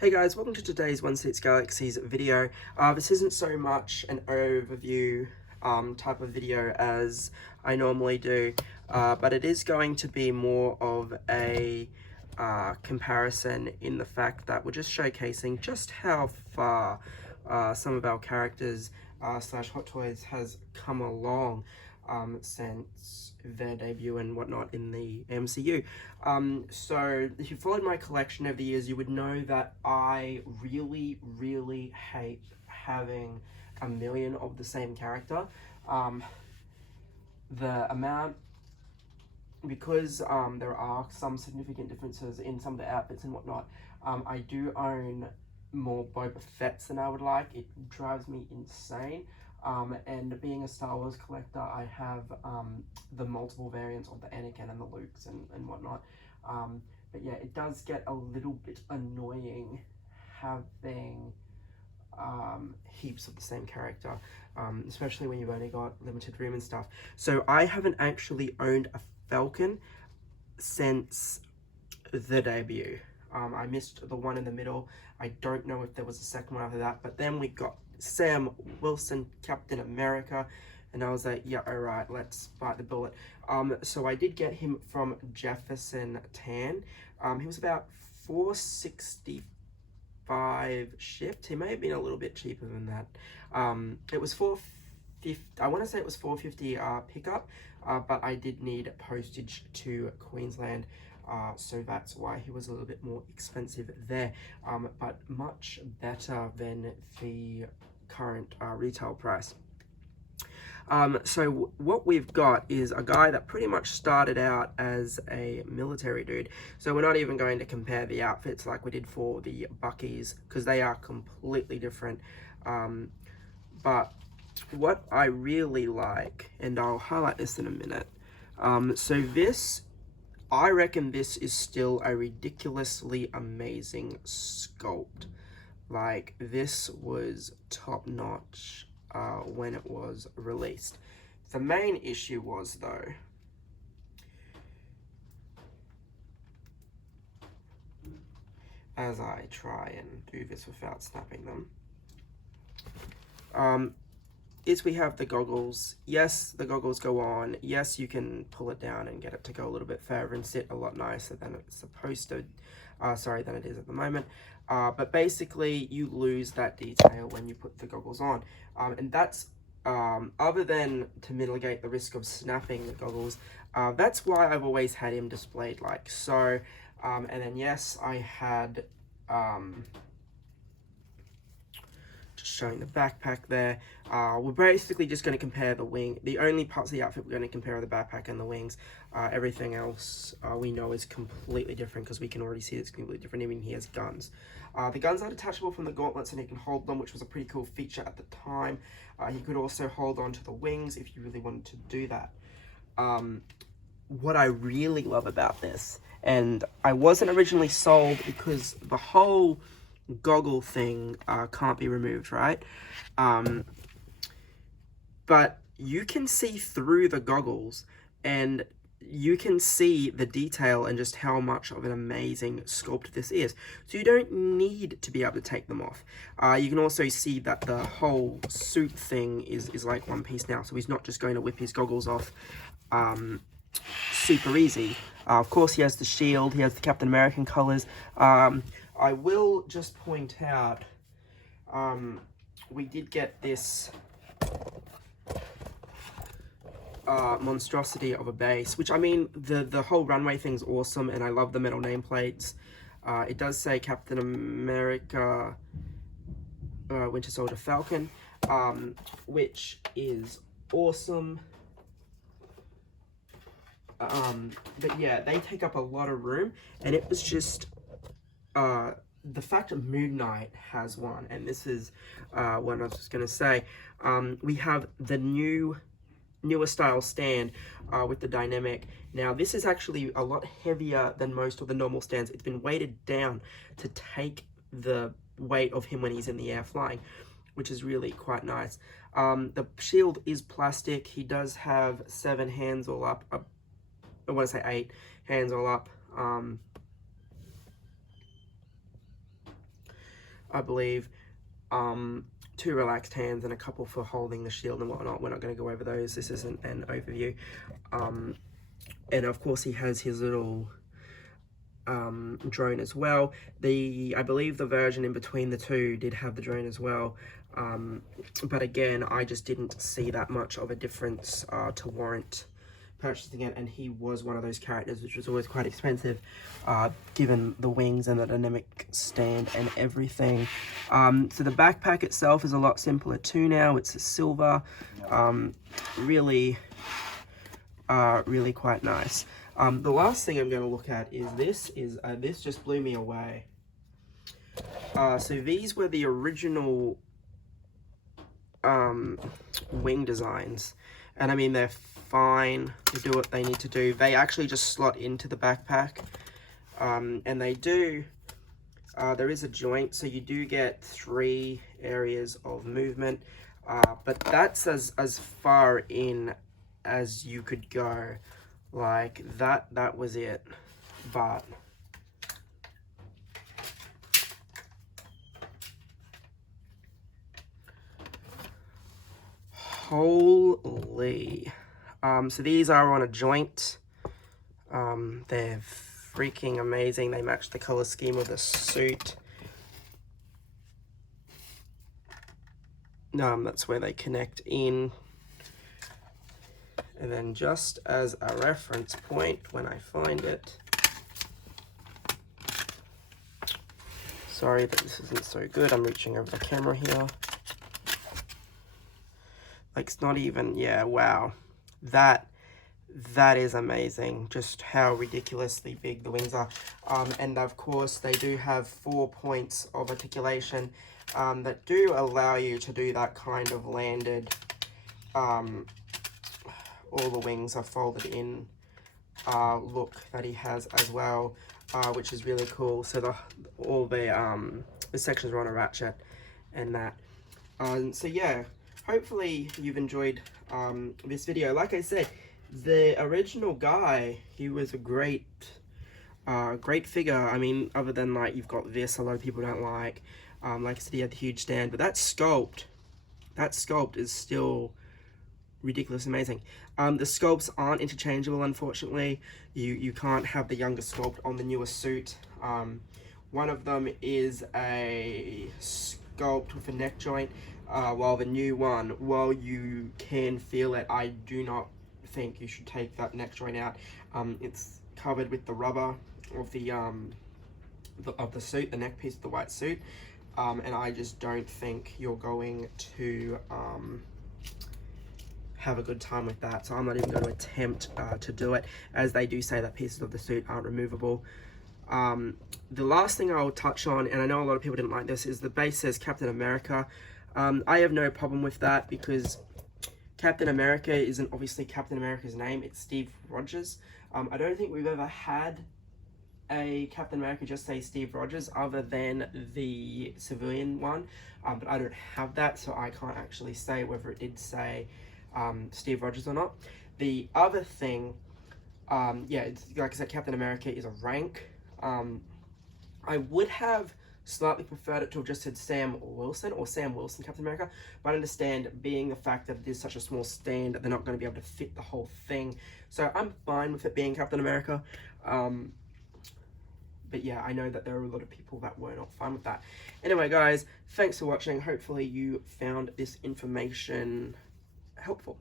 Hey guys, welcome to today's 16 Galaxies video. This isn't so much an overview type of video as I normally do, but it is going to be more of a comparison in the fact that we're just showcasing just how far some of our characters slash Hot Toys has come along since their debut and whatnot in the MCU. So if you followed my collection over the years, you would know that I really hate having a million of the same character. The amount, because there are some significant differences in some of the outfits and whatnot, I do own more Boba Fett's than I would like. It drives me insane. And being a Star Wars collector, I have the multiple variants of the Anakin and the Lukes and whatnot. But yeah, it does get a little bit annoying having heaps of the same character, especially when you've only got limited room and stuff. So I haven't actually owned a Falcon since the debut. I missed the one in the middle. I don't know if there was a second one after that, but then we got Sam Wilson, Captain America, and I was like, yeah, all right, let's bite the bullet. So I did get him from Jefferson Tan. He was about $4.65 shipped. He may have been a little bit cheaper than that. It was $4.50. I want to say it was $4.50 pickup, but I did need postage to Queensland. So that's why he was a little bit more expensive there, but much better than the current retail price. So what we've got is a guy that pretty much started out as a military dude. So we're not even going to compare the outfits like we did for the Buckies, because they are completely different. But what I really like, and I'll highlight this in a minute. So this, I reckon this is still a ridiculously amazing sculpt. Like, this was top notch when it was released. The main issue was, though, as I try and do this without snapping them, is we have the goggles. Yes, the goggles go on. Yes, you can pull it down and get it to go a little bit further and sit a lot nicer than it's supposed to. Than it is at the moment. But basically, you lose that detail when you put the goggles on. And that's, other than to mitigate the risk of snapping the goggles, that's why I've always had him displayed like so. And then, yes, I had, just showing the backpack there. We're basically just going to compare the wing. The only parts of the outfit we're going to compare are the backpack and the wings. Everything else we know is completely different, because we can already see it's completely different. Even he has guns. The guns are detachable from the gauntlets and he can hold them, which was a pretty cool feature at the time. He could also hold on to the wings if you really wanted to do that. What I really love about this, and I wasn't originally sold because the whole goggle thing can't be removed, right? But you can see through the goggles and you can see the detail and just how much of an amazing sculpt this is. So you don't need to be able to take them off. You can also see that the whole suit thing is like one piece now, so he's not just going to whip his goggles off super easy. Of course, he has the shield, he has the Captain American colors. I will just point out, we did get this monstrosity of a base, which, I mean, the whole runway thing's awesome, and I love the metal nameplates. It does say Captain America, Winter Soldier, Falcon, which is awesome. But yeah, they take up a lot of room, and it was just, the fact that Moon Knight has one, and this is what I was just going to say, we have the newer style stand with the dynamic. Now, this is actually a lot heavier than most of the normal stands. It's been weighted down to take the weight of him when he's in the air flying, which is really quite nice. The shield is plastic. He does have 7 hands all up. I want to say 8 hands all up. I believe. 2 relaxed hands and a couple for holding the shield and whatnot. We're not going to go over those. This isn't an overview. And of course he has his little drone as well. I believe the version in between the two did have the drone as well. But again, I just didn't see that much of a difference to warrant purchasing it, and he was one of those characters which was always quite expensive given the wings and the dynamic stand and everything. So the backpack itself is a lot simpler too now. It's a silver, really quite nice. The last thing I'm going to look at is this just blew me away. So these were the original wing designs, and I mean they're fine, they do what they need to do. They actually just slot into the backpack, and they do, there is a joint, so you do get 3 areas of movement, but that's as far in as you could go. Like that was it. But holy, so these are on a joint. They're freaking amazing. They match the color scheme of the suit. That's where they connect in. And then just as a reference point, when I find it, sorry that this isn't so good, I'm reaching over the camera here. Like, it's not even, yeah, wow. That is amazing, just how ridiculously big the wings are. And of course, they do have 4 points of articulation that do allow you to do that kind of landed, all the wings are folded in look that he has as well, which is really cool. So all the sections are on a ratchet and that. So yeah, hopefully you've enjoyed this video. Like I said, the original guy, he was a great figure. I mean, other than like you've got this, a lot of people don't like. Like I said, he had the huge stand, but that sculpt is still ridiculous amazing. The sculpts aren't interchangeable, unfortunately. You can't have the younger sculpt on the newer suit. One of them is a sculpt with a neck joint, while the new one, while you can feel it, I do not think you should take that neck joint out. It's covered with the rubber of the suit, the neck piece of the white suit, and I just don't think you're going to have a good time with that, so I'm not even going to attempt to do it, as they do say that pieces of the suit aren't removable. The last thing I'll touch on, and I know a lot of people didn't like this, is the base says Captain America. I have no problem with that, because Captain America isn't obviously Captain America's name, it's Steve Rogers. I don't think we've ever had a Captain America just say Steve Rogers, other than the civilian one, but I don't have that, so I can't actually say whether it did say Steve Rogers or not. The other thing, yeah, it's, like I said, Captain America is a rank. I would have slightly preferred it to have just said Sam Wilson or Sam Wilson Captain America, but I understand, being the fact that it is such a small stand, they're not going to be able to fit the whole thing, so I'm fine with it being Captain America. But yeah, I know that there are a lot of people that were not fine with that. Anyway guys, thanks for watching. Hopefully you found this information helpful.